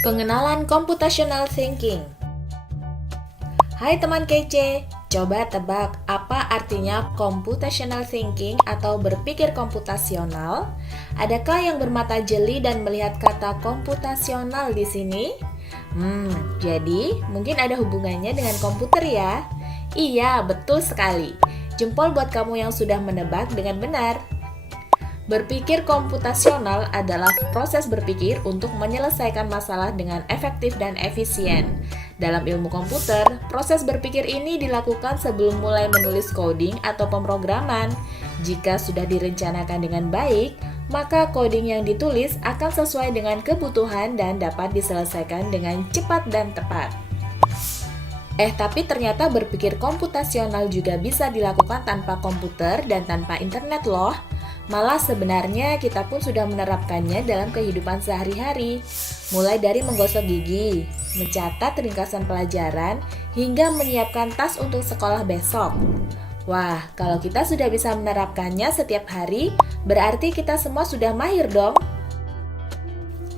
Pengenalan Computational Thinking. Hai teman kece, coba tebak apa artinya computational thinking atau berpikir komputasional? Adakah yang bermata jeli dan melihat kata komputasional di sini? Jadi mungkin ada hubungannya dengan komputer ya? Iya, betul sekali. Jempol buat kamu yang sudah menebak dengan benar. Berpikir komputasional adalah proses berpikir untuk menyelesaikan masalah dengan efektif dan efisien. Dalam ilmu komputer, proses berpikir ini dilakukan sebelum mulai menulis coding atau pemrograman. Jika sudah direncanakan dengan baik, maka coding yang ditulis akan sesuai dengan kebutuhan dan dapat diselesaikan dengan cepat dan tepat. Tapi ternyata berpikir komputasional juga bisa dilakukan tanpa komputer dan tanpa internet loh. Malah sebenarnya kita pun sudah menerapkannya dalam kehidupan sehari-hari. Mulai dari menggosok gigi, mencatat ringkasan pelajaran, hingga menyiapkan tas untuk sekolah besok. Wah, kalau kita sudah bisa menerapkannya setiap hari, berarti kita semua sudah mahir dong.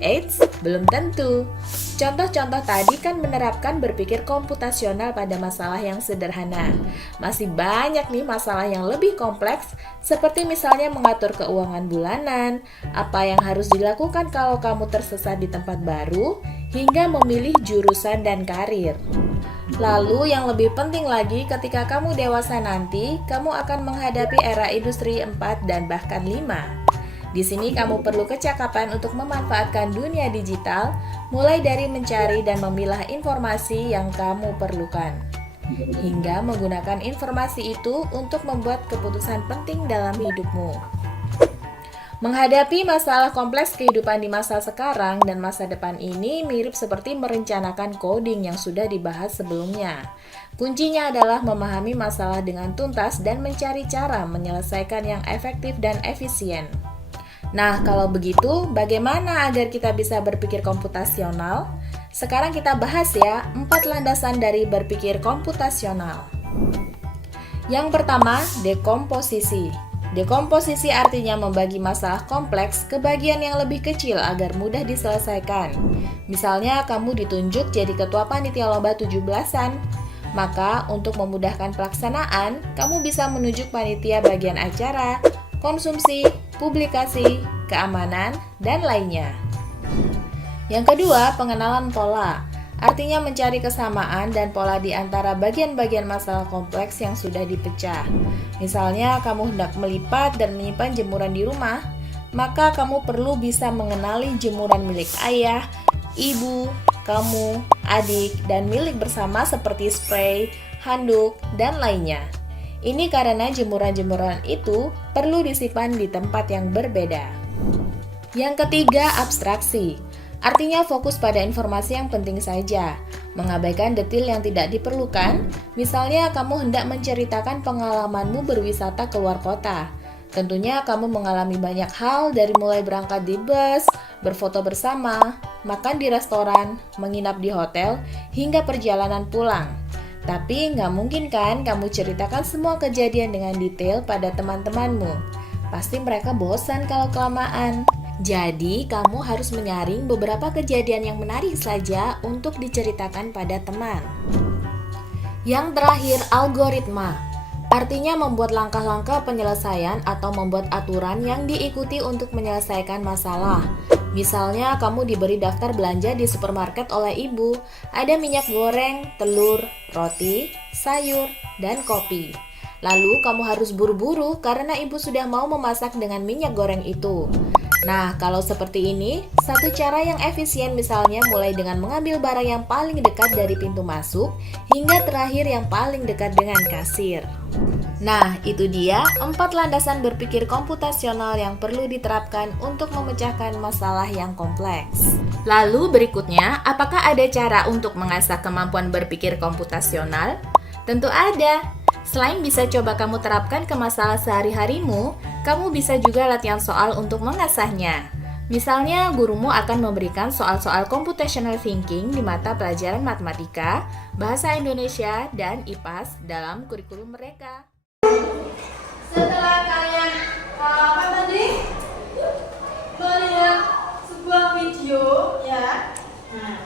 Eits, belum tentu. Contoh-contoh tadi kan menerapkan berpikir komputasional pada masalah yang sederhana. Masih banyak nih masalah yang lebih kompleks, seperti misalnya mengatur keuangan bulanan, apa yang harus dilakukan kalau kamu tersesat di tempat baru, hingga memilih jurusan dan karir. Lalu yang lebih penting lagi, ketika kamu dewasa nanti, kamu akan menghadapi era industri 4 dan bahkan 5. Di sini kamu perlu kecakapan untuk memanfaatkan dunia digital, mulai dari mencari dan memilah informasi yang kamu perlukan, hingga menggunakan informasi itu untuk membuat keputusan penting dalam hidupmu. Menghadapi masalah kompleks kehidupan di masa sekarang dan masa depan ini mirip seperti merencanakan coding yang sudah dibahas sebelumnya. Kuncinya adalah memahami masalah dengan tuntas dan mencari cara menyelesaikan yang efektif dan efisien. Nah, kalau begitu, bagaimana agar kita bisa berpikir komputasional? Sekarang kita bahas ya, 4 landasan dari berpikir komputasional. Yang pertama, dekomposisi. Dekomposisi artinya membagi masalah kompleks ke bagian yang lebih kecil agar mudah diselesaikan. Misalnya, kamu ditunjuk jadi ketua panitia lomba 17-an. Maka, untuk memudahkan pelaksanaan, kamu bisa menunjuk panitia bagian acara, konsumsi, publikasi, keamanan, dan lainnya. Yang kedua, pengenalan pola. Artinya mencari kesamaan dan pola di antara bagian-bagian masalah kompleks yang sudah dipecah. Misalnya, kamu hendak melipat dan menyimpan jemuran di rumah, maka kamu perlu bisa mengenali jemuran milik ayah, ibu, kamu, adik, dan milik bersama seperti spray, handuk, dan lainnya. Ini karena jemuran-jemuran itu perlu disimpan di tempat yang berbeda. Yang ketiga, abstraksi. Artinya fokus pada informasi yang penting saja, mengabaikan detail yang tidak diperlukan. Misalnya kamu hendak menceritakan pengalamanmu berwisata ke luar kota. Tentunya kamu mengalami banyak hal dari mulai berangkat di bus, berfoto bersama, makan di restoran, menginap di hotel, hingga perjalanan pulang. Tapi nggak mungkin kan kamu ceritakan semua kejadian dengan detail pada teman-temanmu. Pasti mereka bosan kalau kelamaan. Jadi kamu harus menyaring beberapa kejadian yang menarik saja untuk diceritakan pada teman. Yang terakhir, algoritma. Artinya membuat langkah-langkah penyelesaian atau membuat aturan yang diikuti untuk menyelesaikan masalah. Misalnya kamu diberi daftar belanja di supermarket oleh ibu. Ada minyak goreng, telur, roti, sayur, dan kopi. Lalu kamu harus buru-buru karena ibu sudah mau memasak dengan minyak goreng itu. Nah, kalau seperti ini, satu cara yang efisien misalnya mulai dengan mengambil barang yang paling dekat dari pintu masuk hingga terakhir yang paling dekat dengan kasir. Nah, itu dia 4 landasan berpikir komputasional yang perlu diterapkan untuk memecahkan masalah yang kompleks. Lalu berikutnya, apakah ada cara untuk mengasah kemampuan berpikir komputasional? Tentu ada. Selain bisa coba kamu terapkan ke masalah sehari-harimu, kamu bisa juga latihan soal untuk mengasahnya. Misalnya, gurumu akan memberikan soal-soal computational thinking di mata pelajaran matematika, bahasa Indonesia, dan IPAS dalam kurikulum mereka. Setelah kalian melihat sebuah video ya, nah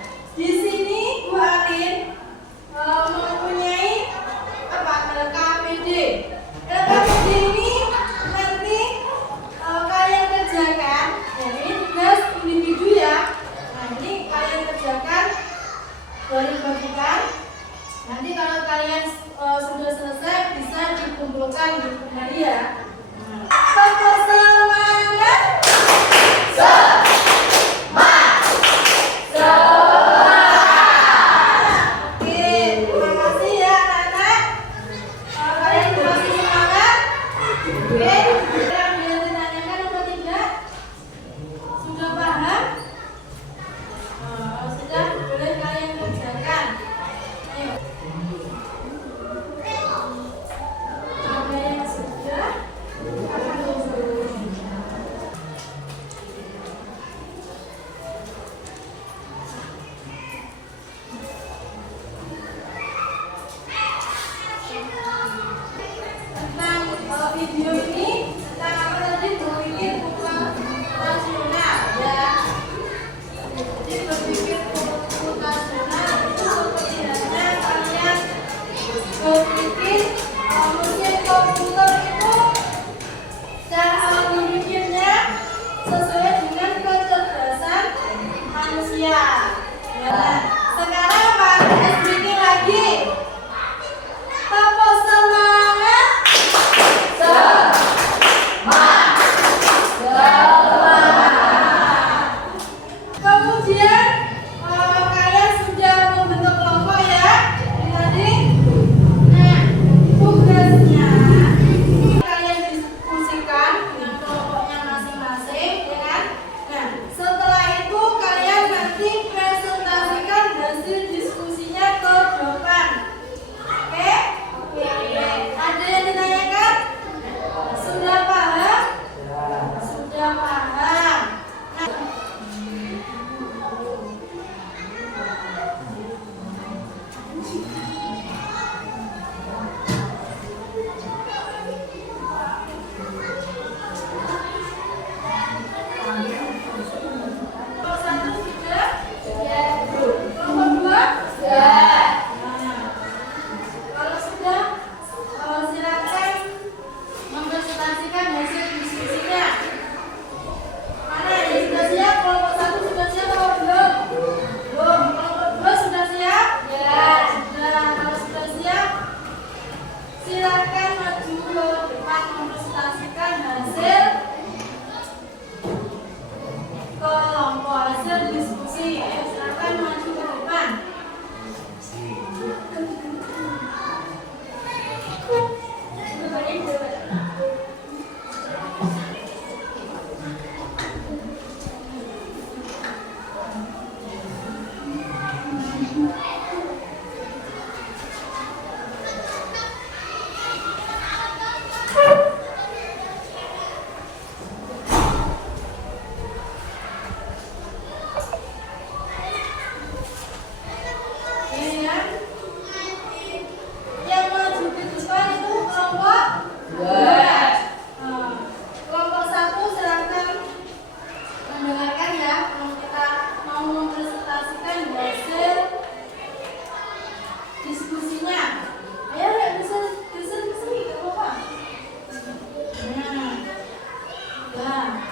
Nah,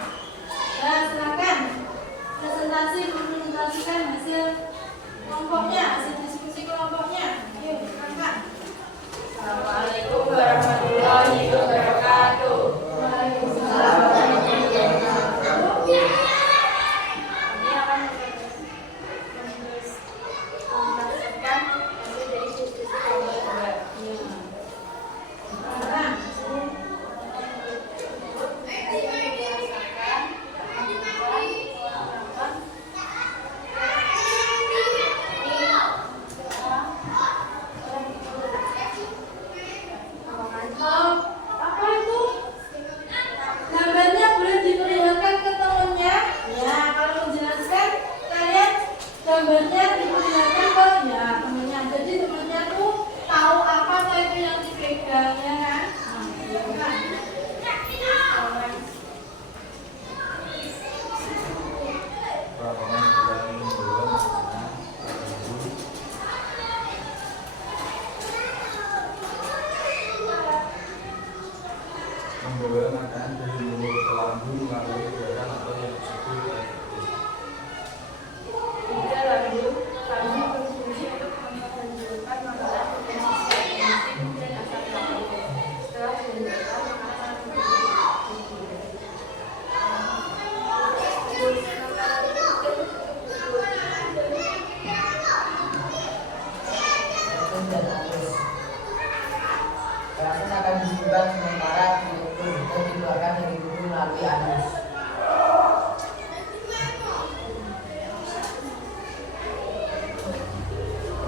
nah silakan presentasikan hasil kelompoknya, hasil diskusi kelompoknya. Yuk, silakan. Assalamualaikum warahmatullahi wabarakatuh. Waalaikumsalam warahmatullahi wabarakatuh. Kami akan mempresentasikan hasil dari diskusi kelompok 2. Nah, apa itu? Gambarnya boleh diperlihatkan ke temannya. Ya, kalau menjelaskan kalian gambarnya diperlihatkan ke ya temannya. Jadi temannya tuh tahu apa itu yang dipegang ya kan? Nah, membawa makanan dari mulut ke lambung melalui udara atau yang disebut digestif. Tiga lambung, kami berfungsi untuk menunjukkan makanan dengan sifat digestif dan asam lambung. Setelah dihasilkan, makanan akan Racun akan disimpan sementara di tubuh dan dikeluarkan dari tubuh melalui anus.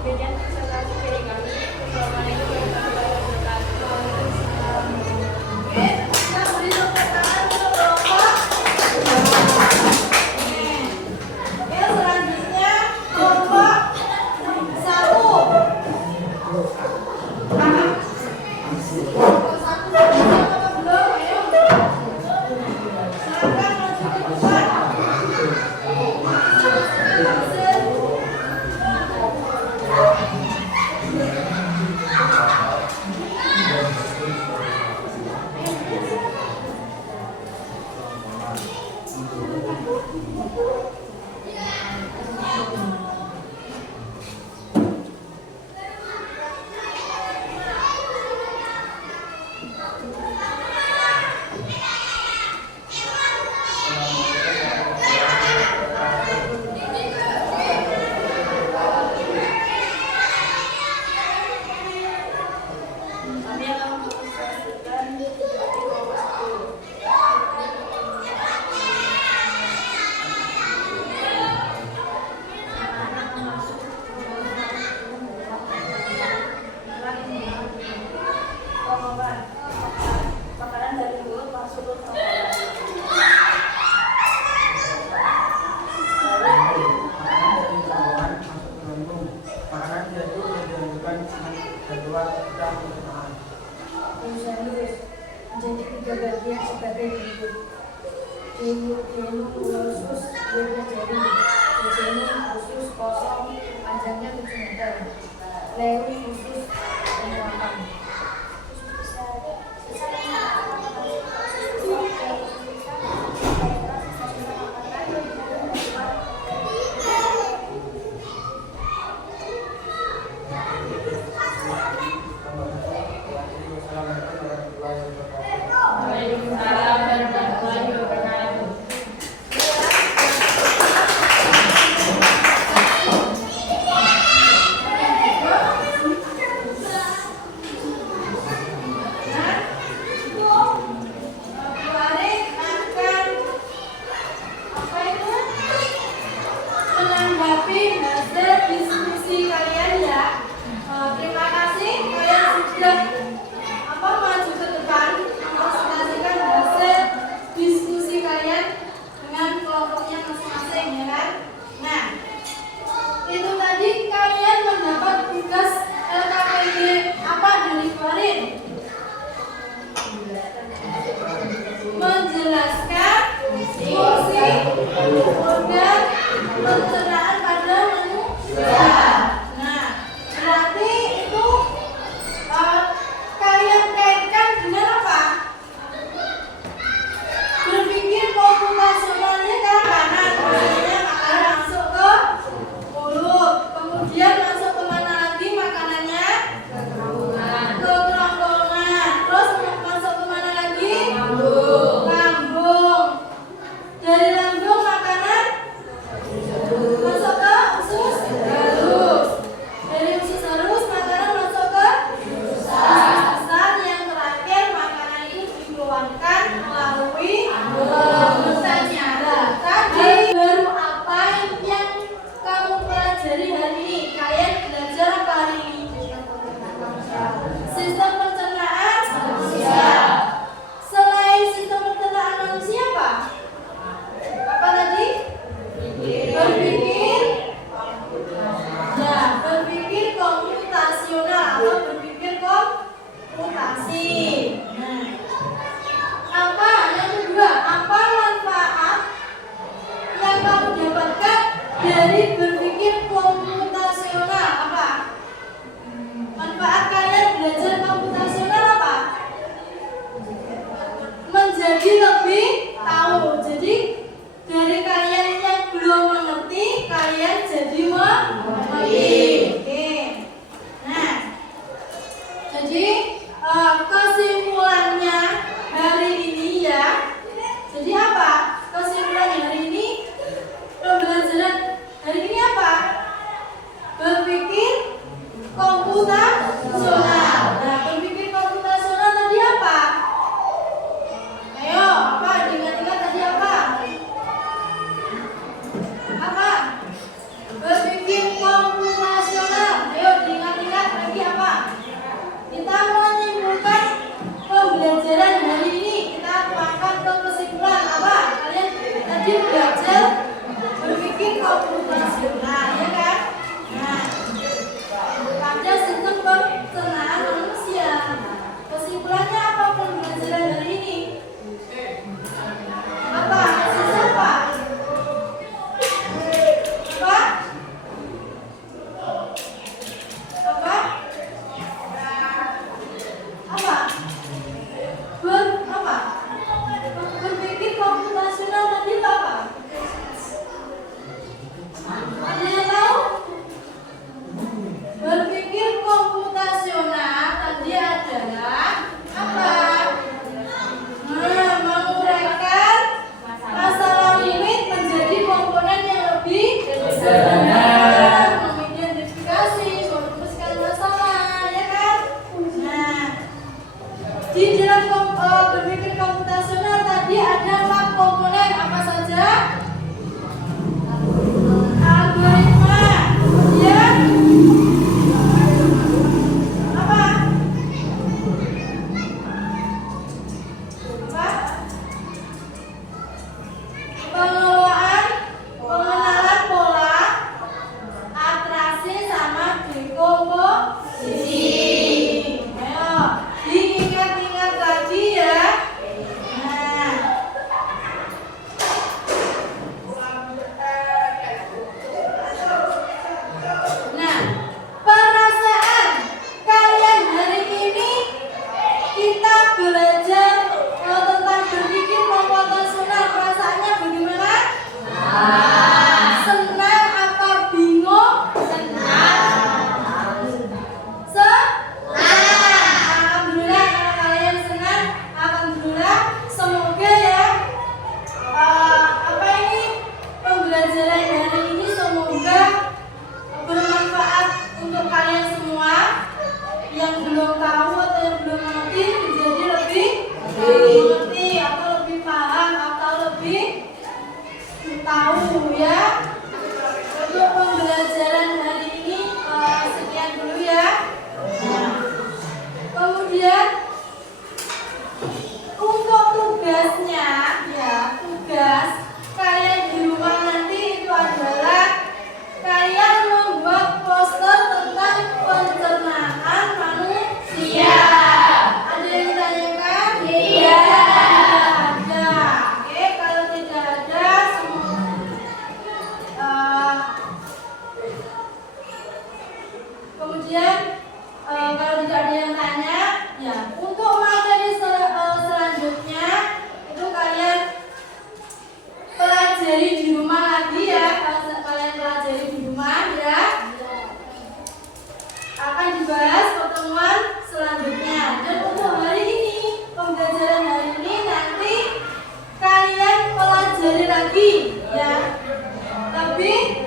Kemudian presentasi dari kami. Assalamualaikum warahmatullahi wabarakatuh. oke, kita beri tepuk tangan untuk kelompok. Oke, selanjutnya kelompok 1. Kelompok 1 sudah siap apa belum? Ayo. Silakan maju ke depan. Hasil Kami akan mempresentasikan diskusi kelompok 10. Anak-anak masuk kerongkongan. Makanan dari mulut masuk ke kerongkongan. Lalu, makanan dari kerongkongan masuk ke lambung. Makanan jatuh dan dilanjutkan dengan jadwal kita pencernaan. Usanus menjadi 3 bagian sebagai berikut. Denum usus berjari, jejunum usus kosong, panjangnya 7 meter. Lewi usus penuapan. Waalaikumsalam warahmatullahi wabarakatuh. Kemarin akan apa itu menanggapi hasil diskusi kalian ya. Terima kasih kalian sudah maju ke depan mempresentasikan hasil diskusi kalian dengan kelompoknya masing-masing ya kan. Nah, itu tadi kalian mendapat tugas LKPD apa dari kemarin? Menjelaskan fungsi dan pencernaan pada manusia. Nah, berarti itu kalian kaitkan dengan apa? Berpikir Jadi belajar berpikir komputasional, ya kan? Nah, pada sistem pencernaan manusia. Kesimpulannya apa pembelajaran hari ini? Apa? Sisa apa? Apa? Apa? Apa? Apa? Berpikir komputasional tadi apa? Ada yang tahu? Berpikir komputasional tadi adalah apa? Menguraikan masalah rumit menjadi komponen yang lebih sederhana, mengidentifikasi, merumuskan masalah, ya kan? Nah, di dalam berpikir komputasional tadi ada 4 komponen, apa saja? Algoritma, kemudian apa? Apa? Pengelolaan, pengenalan pola, atraksi sama dekomposisi. Ayo, diingat-ingat lagi ya. Nah, perasaan kalian hari ini kita belajar tentang berpikir komputasional. Perasaannya bagaimana? Senang apa bingung? Alhamdulillah kalau kalian senang, alhamdulillah. Semoga ya apa ini pembelajaran hari ini semoga bermanfaat untuk kalian semua yang belum tahu atau yang belum mengerti menjadi lebih mengerti atau lebih paham atau lebih tahu ya. Untuk pembelajaran hari ini sekian dulu ya. Kemudian untuk tugasnya ya, tugas kalian di rumah nanti itu adalah kalian membuat poster tentang pencernaan manusia. Ada yang ditanyakan? Iya. Ada. Oke, kalau tidak ada semua. Kemudian kalau tidak ada yang tanya, ya untuk materi selanjutnya itu kalian pelajari di rumah lagi ya. Kalau kalian pelajari di rumah ya, akan dibahas pertemuan selanjutnya. Dan untuk hari ini, pembelajaran hari ini nanti kalian pelajari lagi ya, lebih